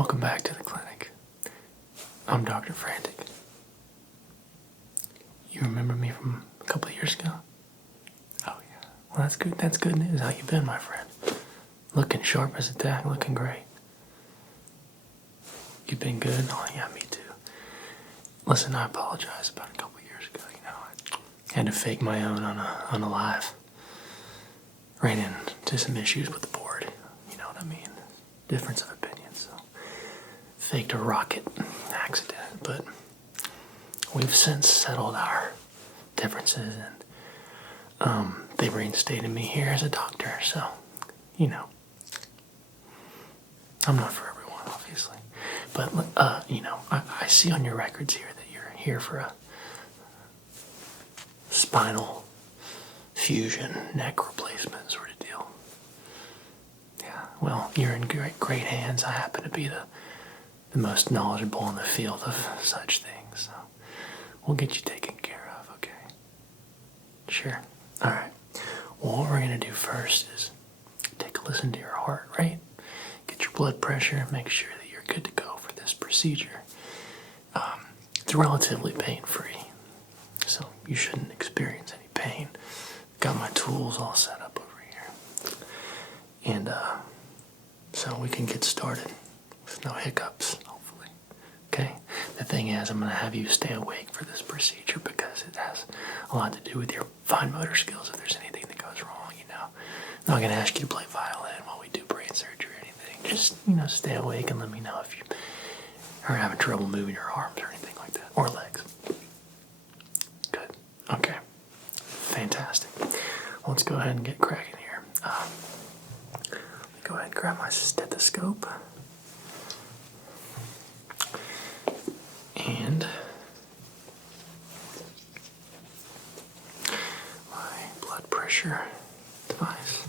Welcome back to the clinic. I'm Dr. Frantic. You remember me from a couple of years ago? Oh yeah. Well, that's good. That's good news. How you been, my friend? Looking sharp as a tack, looking great. You been good? Oh yeah, me too. Listen, I apologize about a couple of years ago. I had to fake my own on a live. Ran into some issues with the board. You know what I mean? Difference of opinion. So faked a rocket accident, but we've since settled our differences, and they reinstated me here as a doctor. So, I'm not for everyone, obviously, but I see on your records here that you're here for a spinal fusion neck replacement sort of deal. Yeah, well, you're in great hands. I happen to be the most knowledgeable in the field of such things, so we'll get you taken care of, okay? Sure. All right. Well, what we're going to do first is take a listen to your heart rate, get your blood pressure, make sure that you're good to go for this procedure. It's relatively pain-free, so you shouldn't experience any pain. Got my tools all set up over here. And so we can get started with no hiccups, hopefully. Okay? The thing is, I'm going to have you stay awake for this procedure because it has a lot to do with your fine motor skills if there's anything that goes wrong, I'm not going to ask you to play violin while we do brain surgery or anything. Just, stay awake and let me know if you are having trouble moving your arms or anything like that. Or legs. Good. Okay. Fantastic. Let's go ahead and get cracking here. Let me go ahead and grab my stethoscope. And my blood pressure device.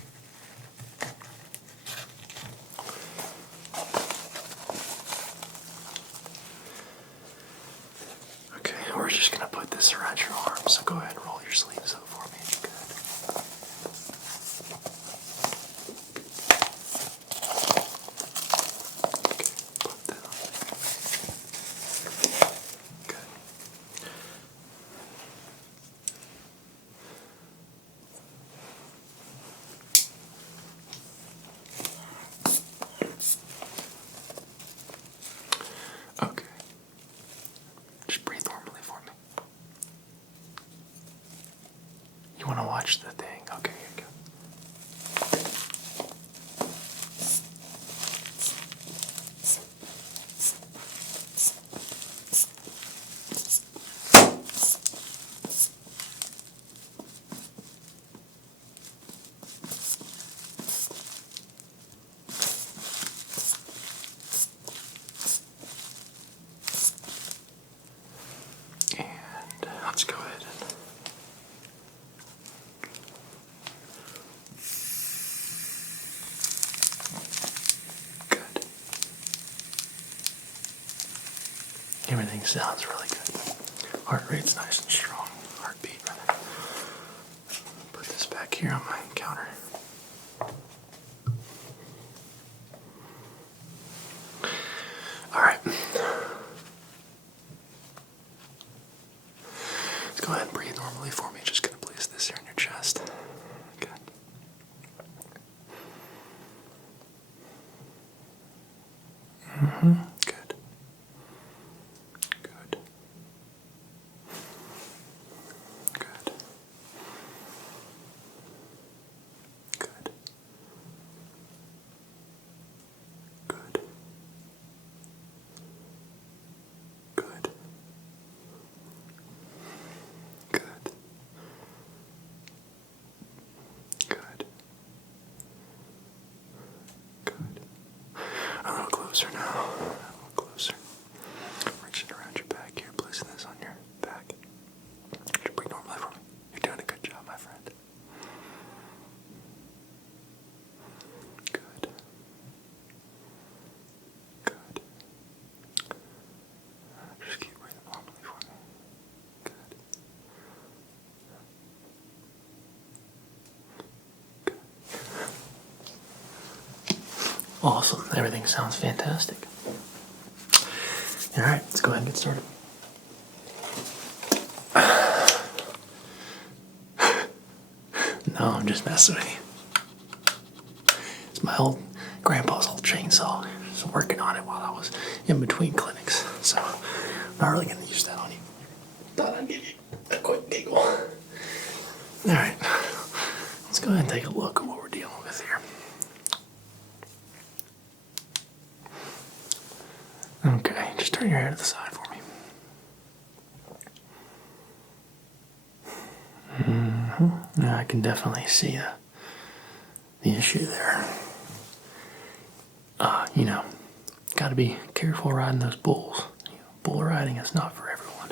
Okay, we're just going to put this around your arm, so go ahead and roll your sleeves up for me if you could. Okay, put that on there. Good. Okay. Just breathe normally for me. You want to watch the thing? Okay, here you go. And let's go ahead and good. Everything sounds really good. Heart rate's nice and strong. Heartbeat. Put this back here on my counter. All right. Let's go ahead and breathe normally for me. Just gonna place this here in your chest. Good. Mm-hmm. Good. Good. Good. Good. Good. Good. Good. Good. Good. A little closer now. A little closer. Reaching around your back here, placing this on your back. Just breathe normally for me. You're doing a good job, my friend. Good. Good. Just keep breathing normally for me. Good. Good. Awesome. Everything sounds fantastic. All right, let's go ahead and get started. No, I'm just messing with you. It's my grandpa's old chainsaw. I was working on it while I was in between clinics, so I'm not really going to use that on you. Thought I'd give you a quick giggle. All right, let's go ahead and take a look at what we're dealing with here. Okay, just turn your head to the side for me. Now I can definitely see the issue there. Got to be careful riding those bulls. Bull riding is not for everyone.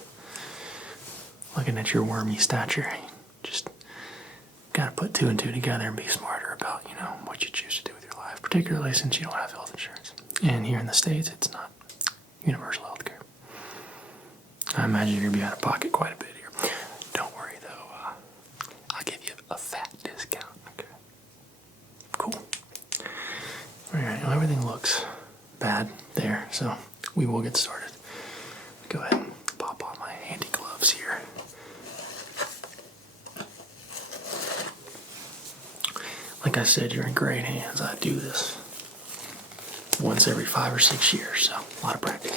Looking at your wormy stature, just got to put 2 and 2 together and be smarter about, what you choose to do with your life, particularly since you don't have health insurance. And here in the States, it's not universal health care. I imagine you're going to be out of pocket quite a bit here. Don't worry, though. I'll give you a fat discount. Okay. Cool. All right. Well, everything looks bad there, so we will get started. Go ahead and pop on my handy gloves here. Like I said, you're in great hands. I do this once every 5 or 6 years, so a lot of practice.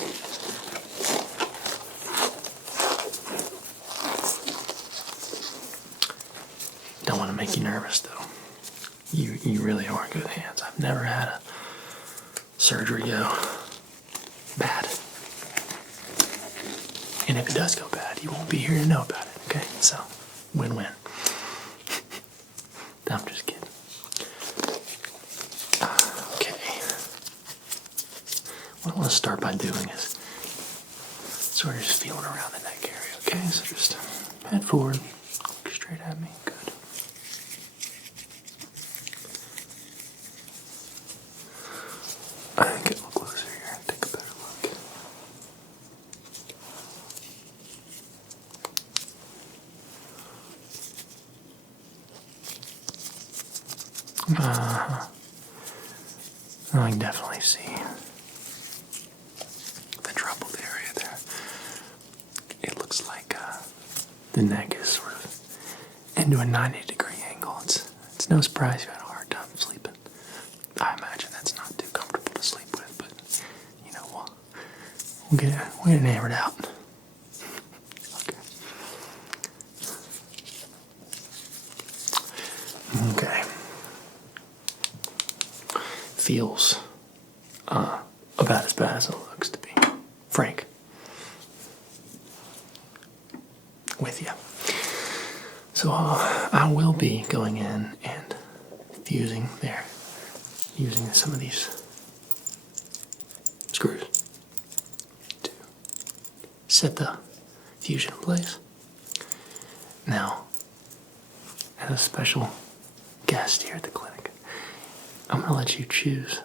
Don't want to make you nervous, though. You really are in good hands. I've never had a surgery go bad. And if it does go bad, you won't be here to know about it, okay? So, win-win. I'm just kidding. Okay. What I want to start by doing is sort of just feeling around the neck area, okay? So just head forward, look straight at me. Good. I think get a little closer here and take a better look. I can definitely see the troubled area there. It looks like the neck is sort of into a 90-degree angle. It's no surprise you had a hard time sleeping. I imagine that's not too comfortable to sleep with, but we'll get it hammered out. Okay. Feels about as bad as it looks to be. Frank. With you. So I will be going in and fusing there, using some of these screws to set the fusion in place. Now, as a special guest here at the clinic, I'm going to let you choose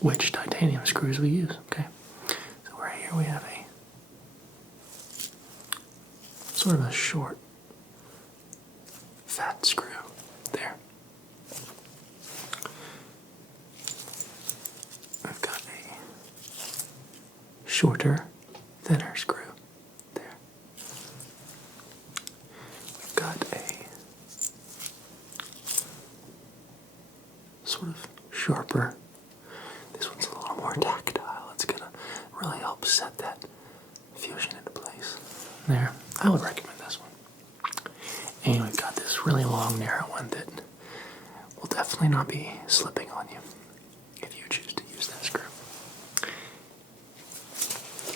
which titanium screws we use, okay? So right here we have a sort of a short, fat screw there. I've got a shorter, thinner screw there. We've got a sort of sharper. This one's a little more tactile. It's gonna really help set that fusion into place. There. I would recommend this one. And we've got this really long, narrow one that will definitely not be slipping on you if you choose to use that screw.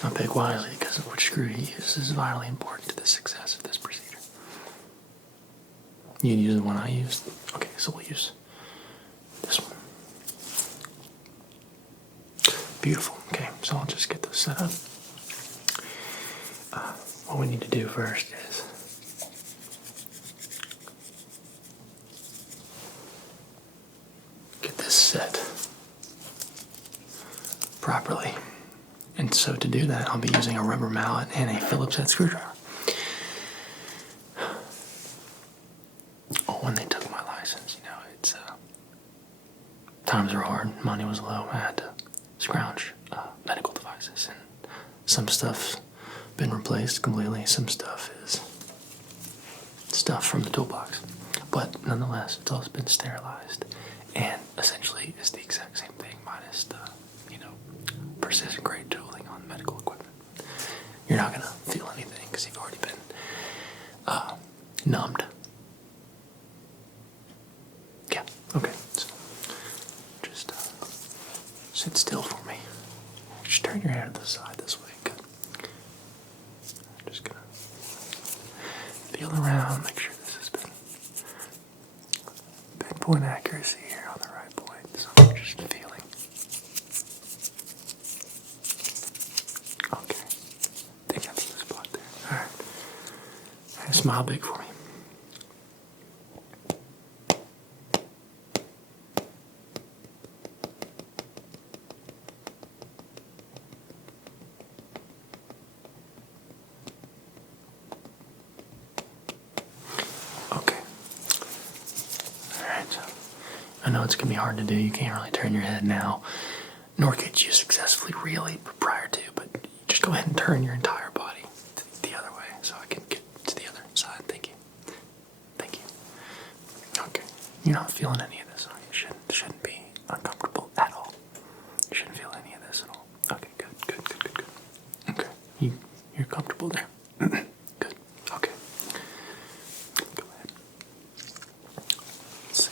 Now pick wisely because of which screw you use is vitally important to the success of this procedure. You can use the one I used. Okay, so we'll use this one. Beautiful. Okay, so I'll just get those set up. What we need to do first is get this set properly. And so to do that, I'll be using a rubber mallet and a Phillips head screwdriver. Oh, when they took my license, it's times were hard, money was low, I had to scrounge medical devices, and Some stuff's been replaced completely. Some stuff is stuff from the toolbox. But nonetheless, it's all been sterilized. And essentially it's the exact same thing minus the, precision grade tooling on medical equipment. You're not going to feel anything because you've already been numbed. Yeah, okay. So just sit still for me. Just turn your head to the side this way. Good. I'm just going to feel around, make sure this has been pinpoint accuracy here on the right point. So I'm just feeling. Okay. I think that's the spot there. Alright. Smile big for me. Okay. Alright, so I know it's going to be hard to do. You can't really turn your head now, nor could you successfully really prior to, but just go ahead and turn your entire body the other way so I can get to the other side. Thank you. Thank you. Okay. You're not feeling any of this, are you? Shouldn't be uncomfortable at all. You shouldn't feel any of this at all. Okay, good. Okay. You're comfortable there. Good. Okay. Go ahead. Let's see.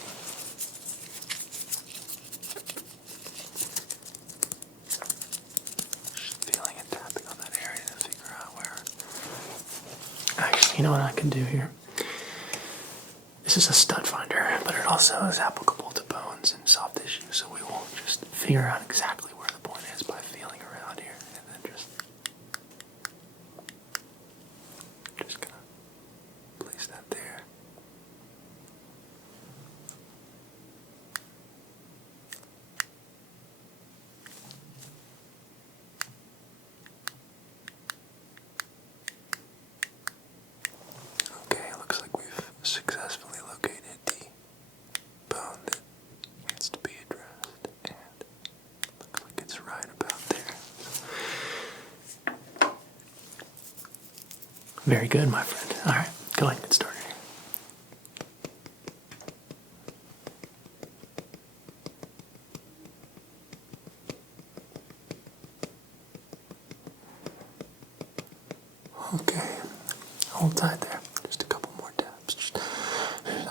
Just feeling it tapping on that area to figure out where. Actually, you know what I can do here? This is a stud finder, but it also is applicable to bones and soft tissue, so we will just figure out exactly where the point is by feeling around here, and then just gonna place that there. Okay, looks like we've successfully located the bone that needs to be addressed, and looks like it's right about there. Very good, my friend. Alright, go ahead and get started here. Okay, hold tight there. Just a couple more taps.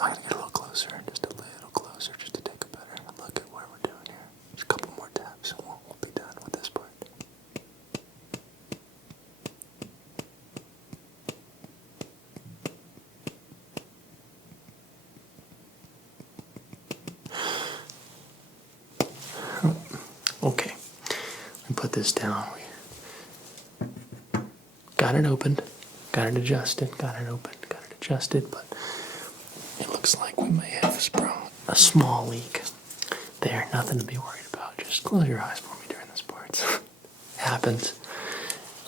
I gotta get a little closer, just a little closer, just to take a better look at what we're doing here. Just a couple more taps, and we'll be done with this part. Okay, let me put this down. We got it opened, got it adjusted, got it opened, got it adjusted, but it looks like we may have sprung a small leak there. Nothing to be worried about. Just close your eyes for me during this part. Happens.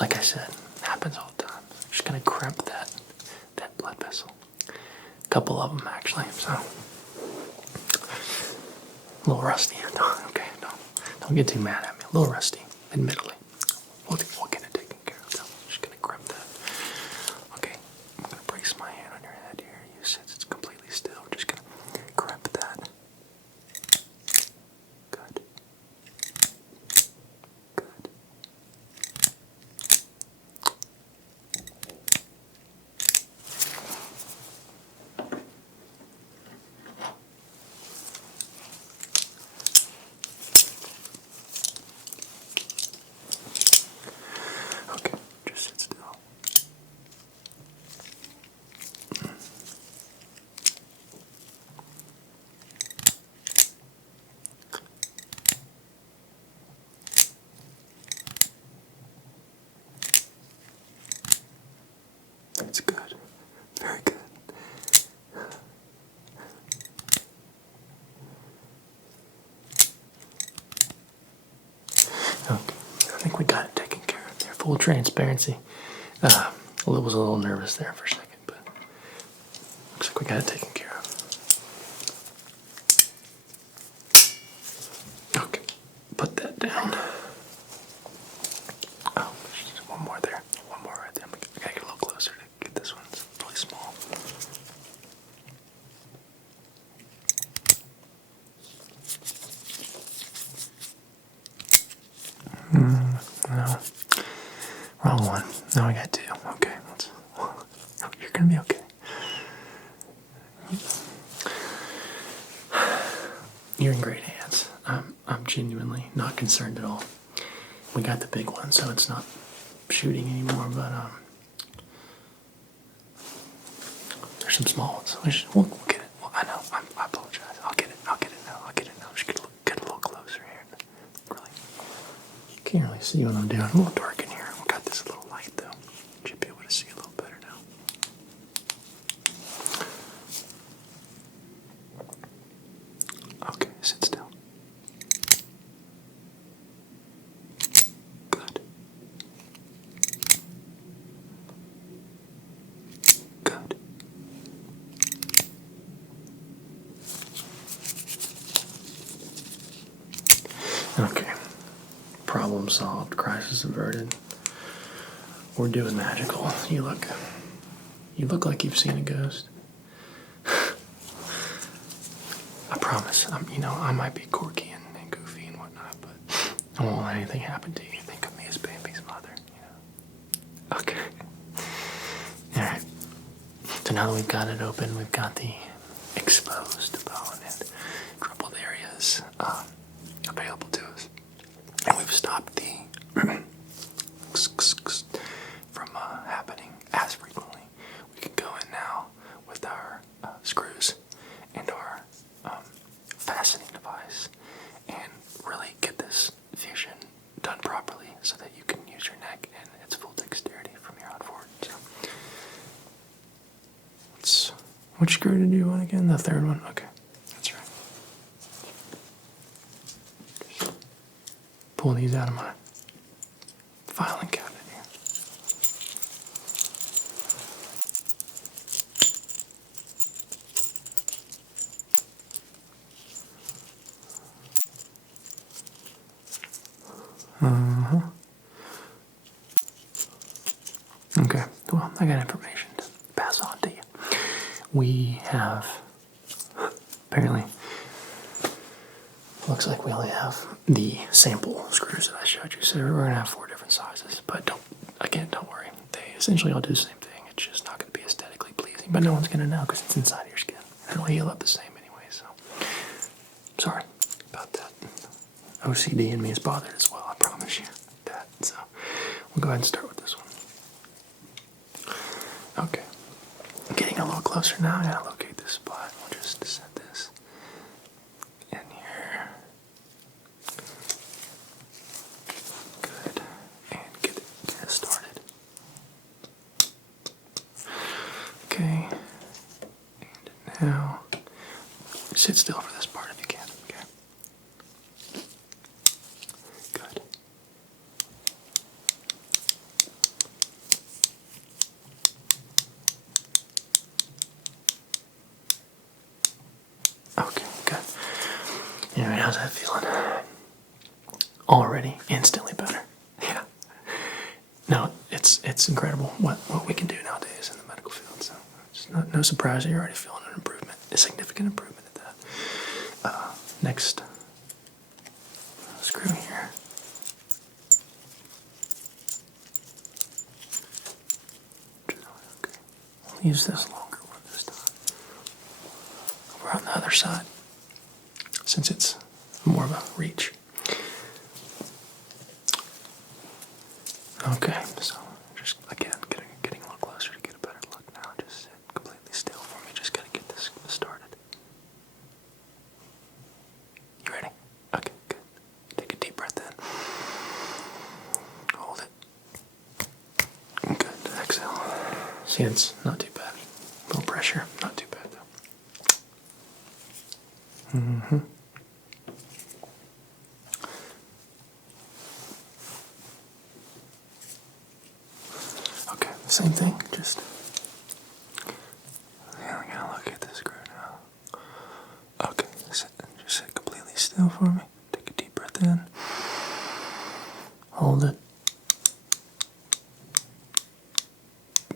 Like I said, happens all the time. I'm just gonna crimp that blood vessel. A couple of them actually. So a little rusty. Okay, don't get too mad at me. A little rusty, admittedly. We'll get it taken care of. I'm just gonna crimp that. Okay, I'm gonna brace my hand on your head here. You sit completely still. I'm just gonna crimp that. Good. Good. Okay, just sit still. It's good. Very good. Okay, I think we got it taken care of there. Full transparency. I was a little nervous there for a second, but looks like we got it taken care of. Okay, put that down. Oh, just one Now I got 2. Okay, you're gonna be okay. You're in great hands. I'm genuinely not concerned at all. We got the big one, so it's not shooting anymore, but there's some small ones. We'll get it. Well, I know. I apologize. I'll get it now. I'm just gonna get a little closer here. Really, you can't really see what I'm doing. A little dark in here. We got this little light though. Should be able to see a little better now. Okay, sit still. Good. Good. Okay. Problem solved. Crisis averted. We're doing magical. You look like you've seen a ghost. I promise. I might be quirky and goofy and whatnot, but I won't let anything happen to you. Think of me as baby's mother. Okay. All right. So now that we've got it open, we've got the exposed bone and troubled areas available to us, and we've stopped the from happening as frequently. We can go in now with our screws and our fastening device and really get this fusion done properly so that you can use your neck and its full dexterity from here on forward. So, which screw did you want again? The third one? Okay, that's right. Just pull these out of my filing cabinet here. Okay, well, I got information to pass on to you. We have, apparently, looks like we only have the sample screws that I showed you, so we're going to have 4 different sizes, but don't worry. They essentially all do the same thing. It's just not going to be aesthetically pleasing, but no one's going to know because it's inside your skin. It'll heal up the same anyway, so sorry about that. OCD in me is bothered as well, I promise you that. So we'll go ahead and start with this one. Okay. I'm getting a little closer now. I gotta locate this spot. We'll just set this in here. Good. And get it started. Okay. And now, sit still for this part if you can. Okay. Good. Okay, good. Anyway, how's that feeling? Already instantly better. Yeah. No, it's incredible what we can do nowadays in the medical field. So it's no surprise that you're already feeling an improvement, a significant improvement at that. Next screw here. Okay. We'll use this longer one this time. We're on the other side, since it's more of a reach. Okay, so just again getting a little closer to get a better look now. Just sit completely still for me. Just gotta get this started. You ready? Okay, good. Take a deep breath in. Hold it. Good. Exhale. See, it's not too bad. A little pressure, not too bad though. Mm-hmm. Okay, same thing, just yeah, I gotta look at the screw now. Okay, just sit completely still for me. Take a deep breath in. Hold it.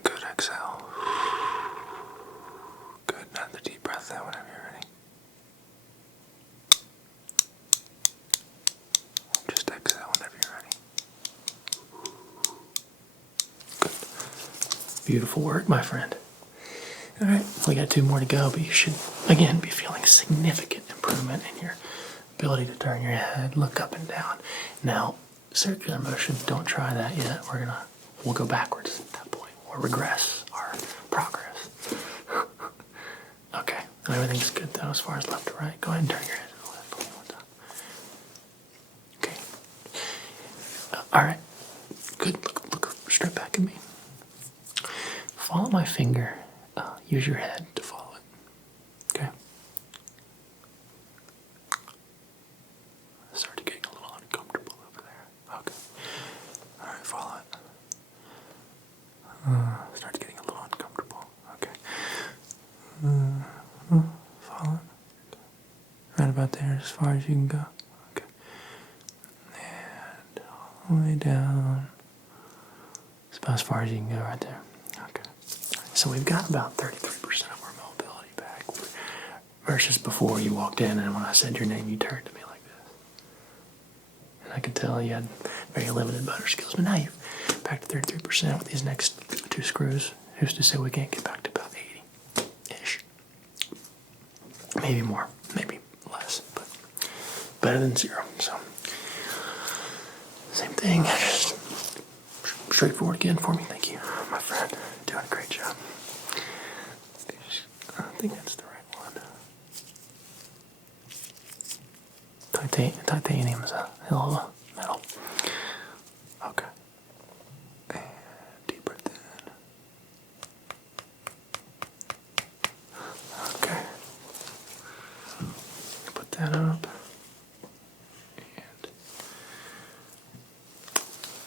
Good, exhale. Good, another deep breath in whenever you're ready. Just exhale whenever you're ready. Beautiful work, my friend. All right, we got 2 more to go, but you should, again, be feeling significant improvement in your ability to turn your head, look up and down. Now, circular motion, don't try that yet. We'll go backwards at that point. We'll regress our progress. Okay, everything's good though as far as left to right. Go ahead and turn your head to the left for me one time. Okay. All right. Good. Look straight back at me. Follow my finger. Use your head to follow it. Okay. I started getting a little uncomfortable over there. Okay. All right, follow it. Started getting a little uncomfortable. Okay. Follow it. Right about there, as far as you can go. Okay. And all the way down. It's about as far as you can go right there. Okay. So we've got about 33% of our mobility back versus before you walked in and when I said your name, you turned to me like this. And I could tell you had very limited motor skills, but now you're back to 33% with these next 2 screws. Who's to say we can't get back to about 80-ish? Maybe more, maybe less, but better than 0. So same thing, just straightforward again for me. Thank you, my friend. Doing a great job. I think that's the right one. Titanium is a hell of a metal. Okay. And deep breath in. Okay. Put that up. And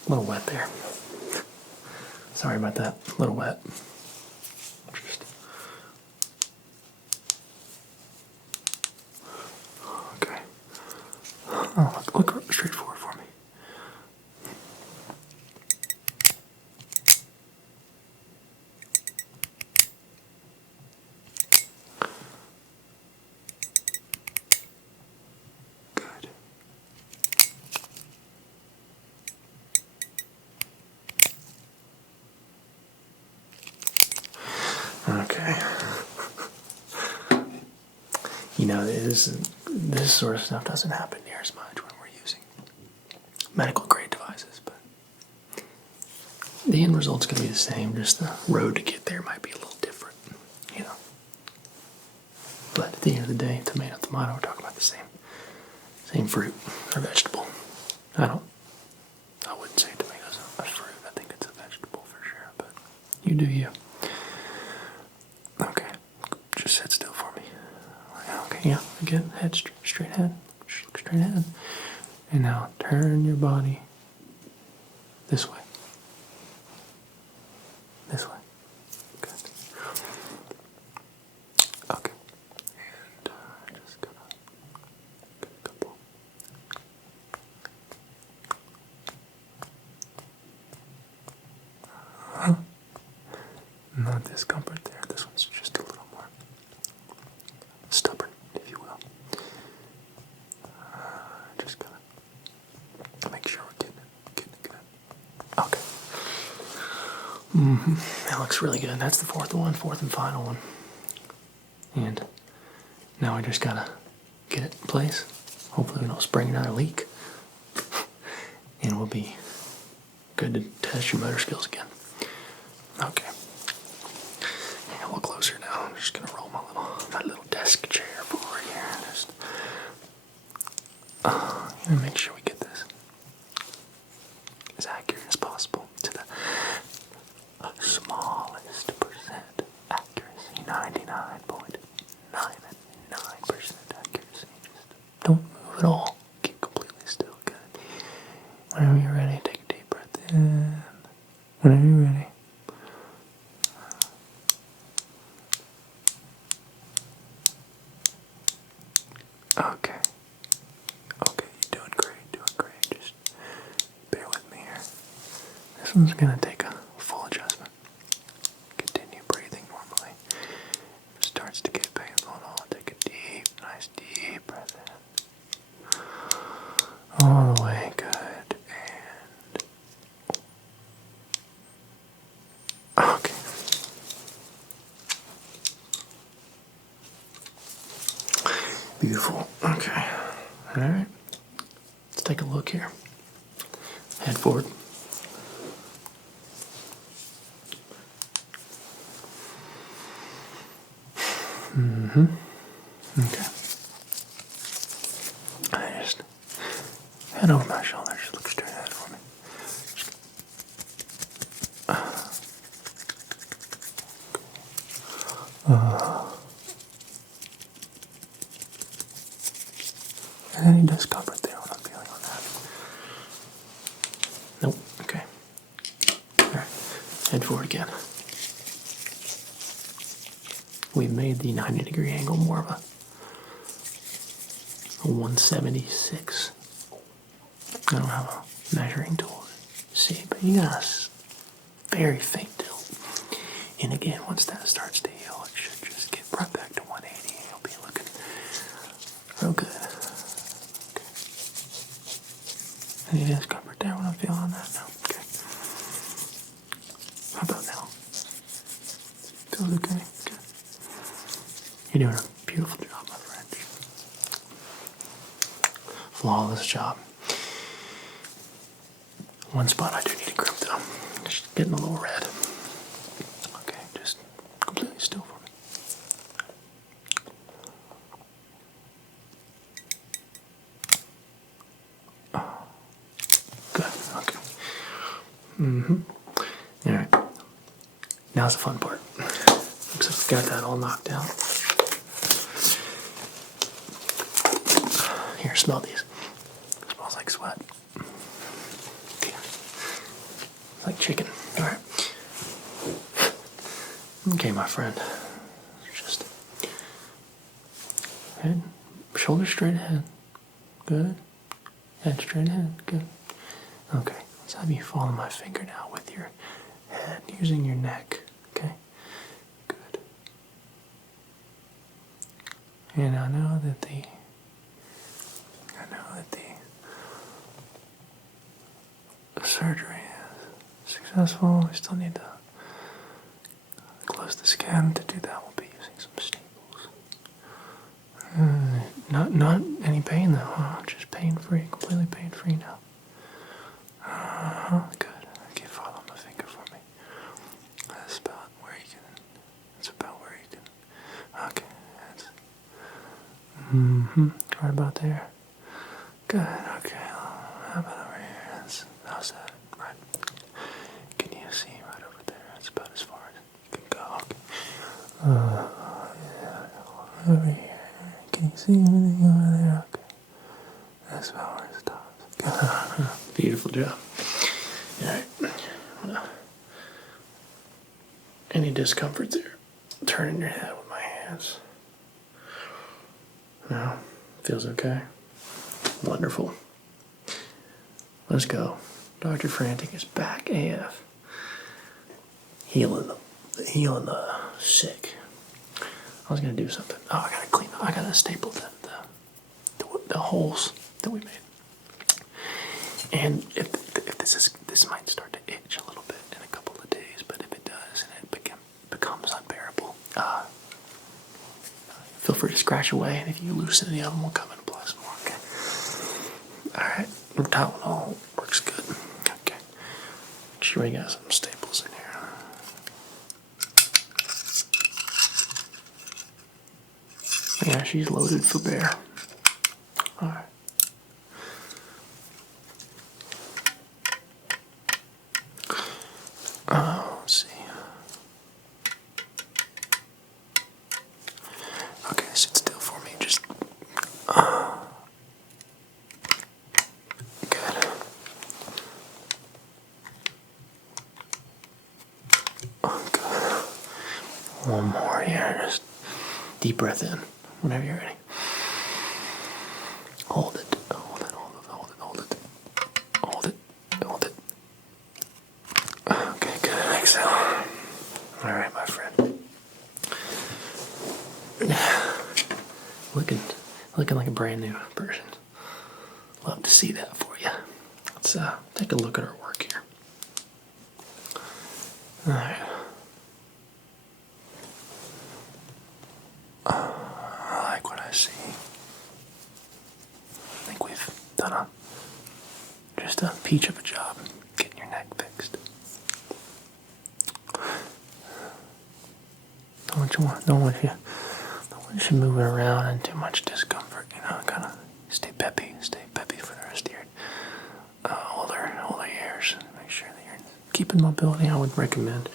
a little wet there. Sorry about that. A little wet. Okay. Oh, look straight forward for me. Good. Okay. You know, this sort of stuff doesn't happen near as much when we're using medical grade devices, but the end result's going to be the same, just the road to get there might be a little different, you know. But at the end of the day, tomato, we're talking about the same fruit or vegetable. I wouldn't say tomato's a fruit, I think it's a vegetable for sure, but you do you. Okay, just sit still for me. Okay, yeah, again, head straight ahead. Just look straight ahead. And now turn your body this way. This way. Good. Okay. And just gonna get a couple. Not discomfort there. This one's just a little more stubborn, if you will. Just gotta make sure we're getting it good. Okay. That looks really good. That's the fourth and final one. And now we just gotta get it in place. Hopefully we don't spring another leak. And we'll be good to test your motor skills again. Okay. A little closer now. I'm just gonna roll my little desk chair forward here. Just gonna make sure we get this as accurate as possible to the smallest percent accuracy, 99.99% accuracy. Just don't move at all. Keep completely still. Good. Whenever you're ready, take a deep breath in. Whenever you're ready. Okay. Okay, you're doing great. Just bear with me here. This one's gonna take a full adjustment. Continue breathing normally. If it starts to get painful at all, take a nice deep breath in. All the way, good. And okay. Beautiful. Okay. All right. Let's take a look here. Head forward. Okay. I just head over my shoulder. Just look straight ahead for me. Any discomfort there? What I'm feeling on that? Nope. Okay. All right. Head forward again. We've made the 90-degree angle more of a 176. I don't have a measuring tool to see, but you got a very faint tilt. And again, once that starts to heal, it should just get right back to 180. You'll be looking real good. Okay. Any discomfort there when I'm feeling on that? No? Okay. How about now? Feels okay? Good. You're doing a beautiful job, my friend. Flawless job. One spot I do need to grip though. Just getting a little red. Okay, just completely still for me. Oh, good, okay. Alright. Now's the fun part. Looks like we got that all knocked out. Here, smell these. It smells like sweat. It's like chicken. Alright. Okay, my friend. Just head, shoulder straight ahead. Good. Head straight ahead. Good. Okay. Let's have you follow my finger now with your head using your neck. Okay. Good. And I know that the surgery is successful. We still need to close the scan. To do that, we'll be using some staples. Not any pain though, huh? Just pain-free, completely pain-free now. Good. Okay, follow my finger for me. That's about where you can. Okay. That's. Right about there. Good. Okay. How about over here? How's that? Right. Can you see right over there? That's about as far as you can go. Okay. Yeah. Over here. Can you see anything over there? Okay. That's about where it stops. Good. Beautiful job. Alright. Any discomfort there? Turning your head with my hands. No? Feels okay? Wonderful. Let's go. Dr. Frantic is back AF. Healing the sick. I was gonna do something. Oh, I gotta clean up. I gotta staple the holes that we made. And if this might start to itch a little bit in a couple of days, but if it does and it becomes unbearable, feel free to scratch away, and if you loosen any of them, we'll come in and apply some more. Okay. All right. Tylenol works good. Okay. Make sure we got some staples in here. Yeah, she's loaded for bear. All right. Let's see. Okay, sit still for me. Just. Good. Oh, good. One more here. Just deep breath in whenever you're ready. Hold it. Hold it. Hold it. Hold it. Hold it. Hold it. Hold it. Okay, good. Exhale. All right, my friend. Looking like a brand new person. Love to see that for you. Let's take a look at our work here. All right. I like what I see. done just a peach of a job getting your neck fixed. Don't want you moving around in too much discomfort. Kind of stay peppy for the rest of your older years. Make sure that you're keeping mobility. I would recommend,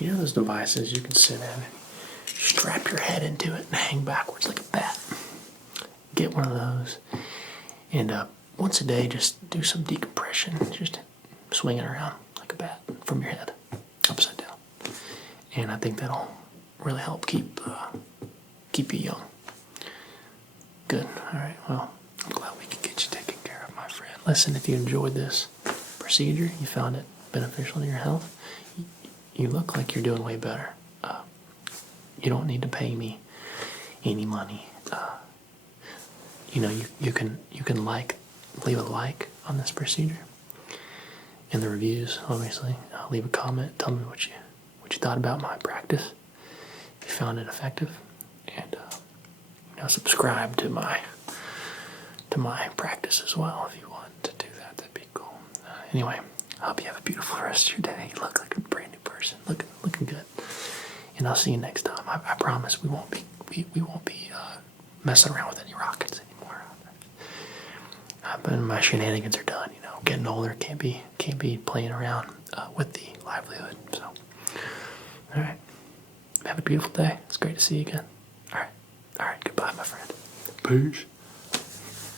those devices you can sit in and strap your head into it and hang backwards like a bat. Get one of those, and once a day, just do some decompression. Just swing it around like a bat from your head, upside down, and I think that'll really help keep you young. Good. All right. Well, I'm glad we could get you taken care of, my friend. Listen, if you enjoyed this procedure, you found it beneficial to your health, you look like you're doing way better. You don't need to pay me any money. You can leave a like on this procedure. In the reviews, obviously, leave a comment. Tell me what you thought about my practice. If you found it effective, and subscribe to my practice as well if you want to do that. That'd be cool. Anyway, I hope you have a beautiful rest of your day. You look like a brand new person, looking good. And I'll see you next time. I promise we won't be messing around with any rockets anymore. But my shenanigans are done. Getting older, can't be playing around with the livelihood. So, all right. Have a beautiful day. It's great to see you again. All right. Goodbye, my friend. Peace.